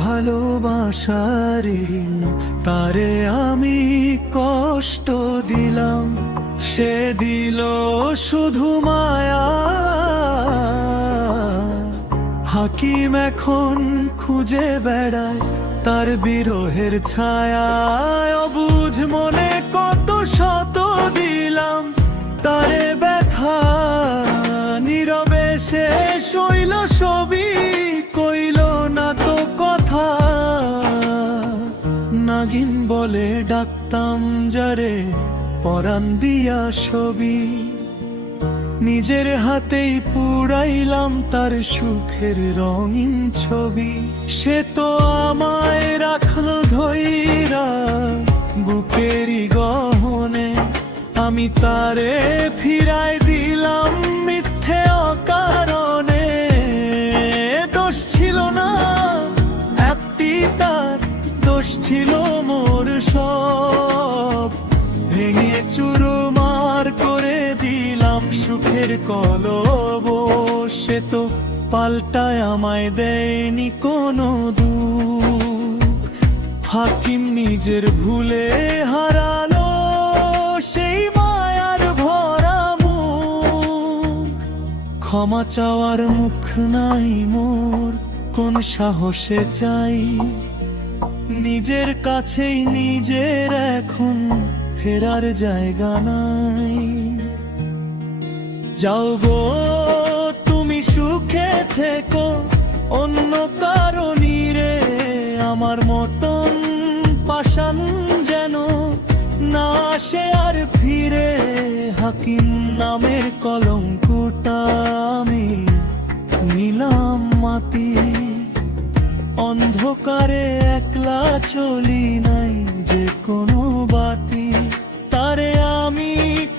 ভালোবাসার ঋণ তারে আমি কষ্ট দিলাম, সে দিল শুধু মায়া। হাকিম এখন খুঁজে বেড়ায় তার বিরহের ছায়ায়। অবুঝ মনে কত শত দিলাম তারে ব্যথা, নীরবে শেষ হইল সবই, কইল না তো কথা। নাগিন বলে ডাকতাম যারে, পরাণ দিয়া ছবি, নিজের হাতেই পুড়াইলাম তার সুখের রঙিন ছবি। সে তো আমায় রাখলো ধইরা বুকেরই গহনে, আমি তারে ফিরাই দিলাম মিথ্যে অকারণে। দোষ ছিল না একটি তার, দোষ ছিল মোর সব। ভেঙে চুরমার করে দিলাম সুখের কলব। সে তো পাল্টায় আমায় দেয়নি কোনো দুঃখ। হাকিম নিজের ভুলে হারালো সেই মায়ার ভরা মুখ। ক্ষমা চাওয়ার মুখ নাই মোর, কোন সাহসে চাই? নিজের কাছেই নিজের এখন ফেরার জায়গা নাই। যাও গো তুমি সুখে থেকো, অন্য কারো নীরে আমার মতন পাষাণ যেন না আসে আর ফিরে। হাকিম নামের কলঙ্কটা আমি নিলাম মাটি, অন্ধকারে একলা চলি নাই যে কোনো বাতি। তারে আমি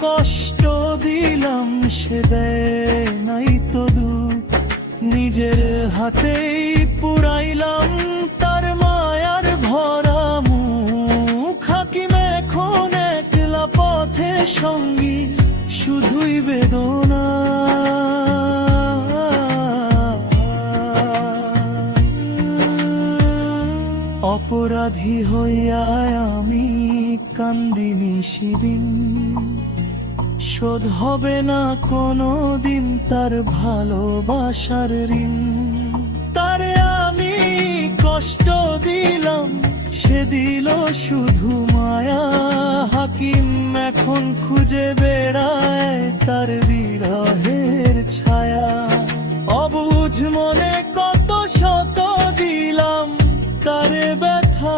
কষ্ট দিলাম, সে দেয় নাই তো দুঃখ। নিজের হাতেই পুরাইলাম তার মায়ার ভরা মুখ। হাকিম এখন একলা পথে সঙ্গী, শুধুই বেদনা। অপরাধী হইয়া আমি কান্দিনি সেদিন, শোধ হবে না কোনো দিন তার ভালোবাসার ঋণ। তারে আমি কষ্ট দিলাম, সে দিল শুধু মায়া। হাকিম এখন খুঁজে বেড়ায় তার বিরহের ছায়া। অবুঝ মনে কত শত দিলাম তারে ব্যথা,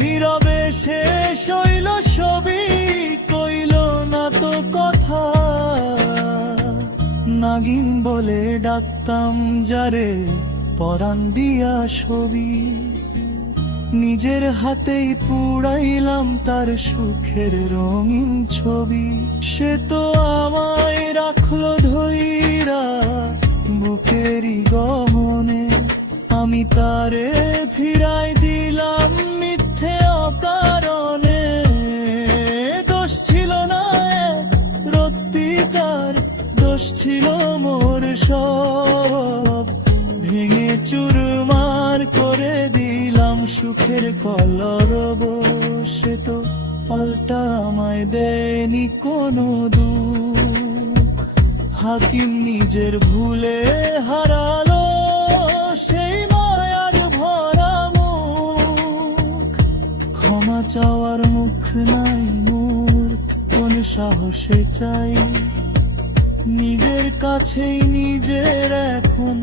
নীরবে শেষ হইল সবই, কইল না তো কথা। নাগিন বলে ডাকতাম যারে, পরাণ দিয়া ছবি, নিজের হাতেই পুড়াইলাম তার সুখের রঙিন ছবি। সে তো আমায় রাখলো ধইরা বুকেরই গহনে, আমি তারে ফিরাই দিলাম মিথ্যে অকারণে। দোষ ছিল না রত্তিকার, দোষ ছিল মোর সব। ভেঙে চুরমার করে দিলাম সুখের কলরব। সে তো পাল্টা আমায় দেয়নি কোনো দুঃখ। হাকিম নিজের ভুলে হারালো সেই মায়ার ভরা মুখ। ক্ষমা চাওয়ার মুখ নাই মোর, কোন সাহসে চাই? নিজের কাছেই নিজের এখন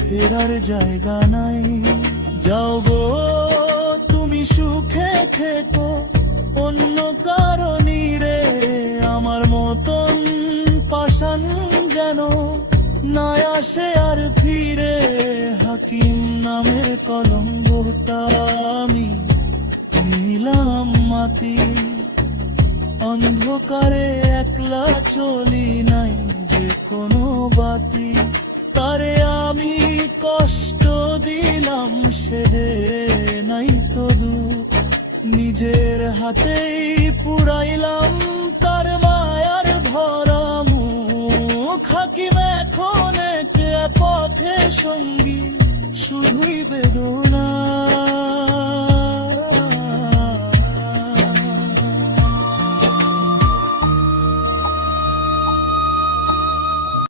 ফেরার জায়গা নাই। যাও গো তুমি সুখে থেকো, অন্য কারো নীরে আমার মতন পাষাণ যেন না আসে আর ফিরে। হাকিম নামের কলঙ্কটা আমি নিলাম মাটি, অন্ধকারে একলা চলি নাই যে কোনো বাতি। তারে আমি কষ্ট দিলাম, সে নাই তো দুঃখ। নিজের হাতেই পুড়াইলাম তার মায়ার ভরা মুখ। হাকিম এখন এক পথে সঙ্গী, শুধুই বেদনা।